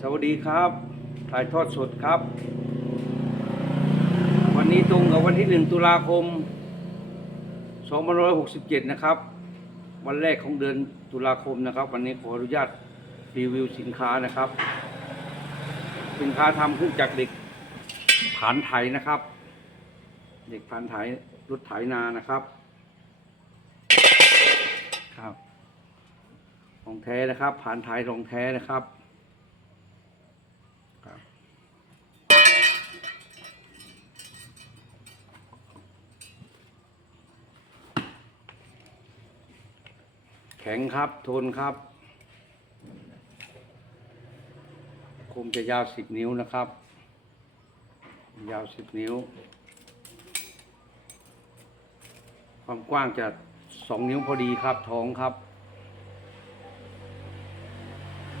สวัสดีครับ ถ่ายทอดสดครับ วันนี้ตรงกับวันที่หนึ่งตุลาคม2567 นะครับ วันแรกของเดือนตุลาคมนะครับ วันนี้ขออนุญาตรีวิวสินค้านะครับ สินค้าทำขึ้นจากเด็กผานไถนะครับ เด็กผานไถรถไถนานะครับครับของแท้นะครับผานไถของแท้นะครับ ครับแข็งครับทนครับ คมจะยาวสิบนิ้วนะครับ ยาวสิบนิ้ว ความกว้างจะสองนิ้วพอดีครับท้องครับ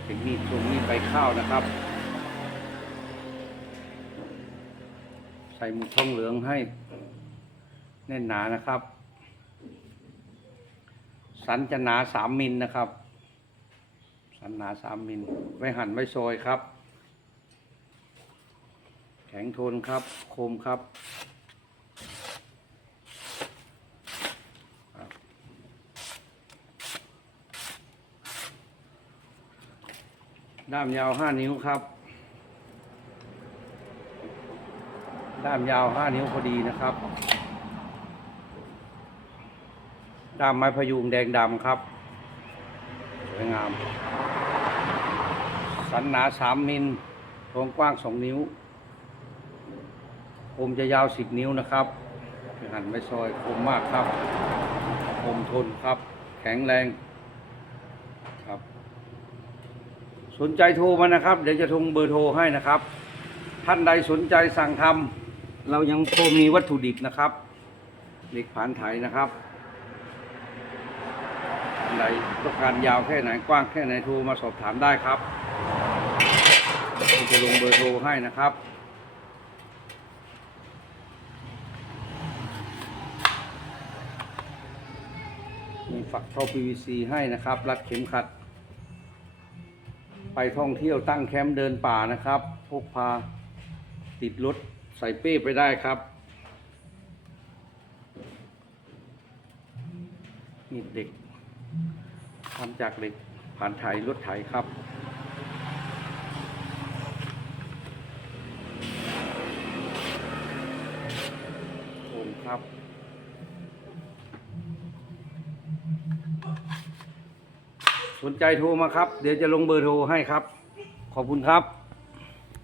เป็นมีดตรงมีดใบข้าวนะครับ ส่หมุดทองเหลืองให้แน่นหนานะครับ สันจะหนาสามมิลนะครับ สันหนาสามมิลไว้หั่นไว้ซอยครับ แข็งทนครับคมครับด้ามยาวห้านิ้วครับ ด้ามยาวห้านิ้วพอดีนะครับ ด้ามไม้พยุงแดงดำครับ สวยงาม สันหนาสามมิลทงกว้างสองนิ้วคมจะยาวสิบนิ้วนะครับหั่นไม่ซอยคมมากครับคมทนครับ แข็งแรงครับ สนใจโทรมานะครับ เดี๋ยวจะทงเบอร์โทรให้นะครับ ท่านใดสนใจสั่งทำ เรายังพอมีวัตถุดิบนะครับเหล็กผานไถนะครับอันใดต้องการยาวแค่ไหนกว้างแค่ไหนโทรมาสอบถามได้ครับผมจะลงเบอร์โทรให้นะครับมีฝักท่อ PVC ให้นะครับ รัดเข็มขัด ไปท่องเที่ยวตั้งแคมป์เดินป่านะครับ พกพาติดรถ ใส่เป้ไปได้ครับนี่เด็กทำจากเหล็กผ่านไถรถไถครับโอนครับสนใจโทรมาครับ เดี๋ยวจะลงเบอร์โทรให้ครับ ขอบคุณครับ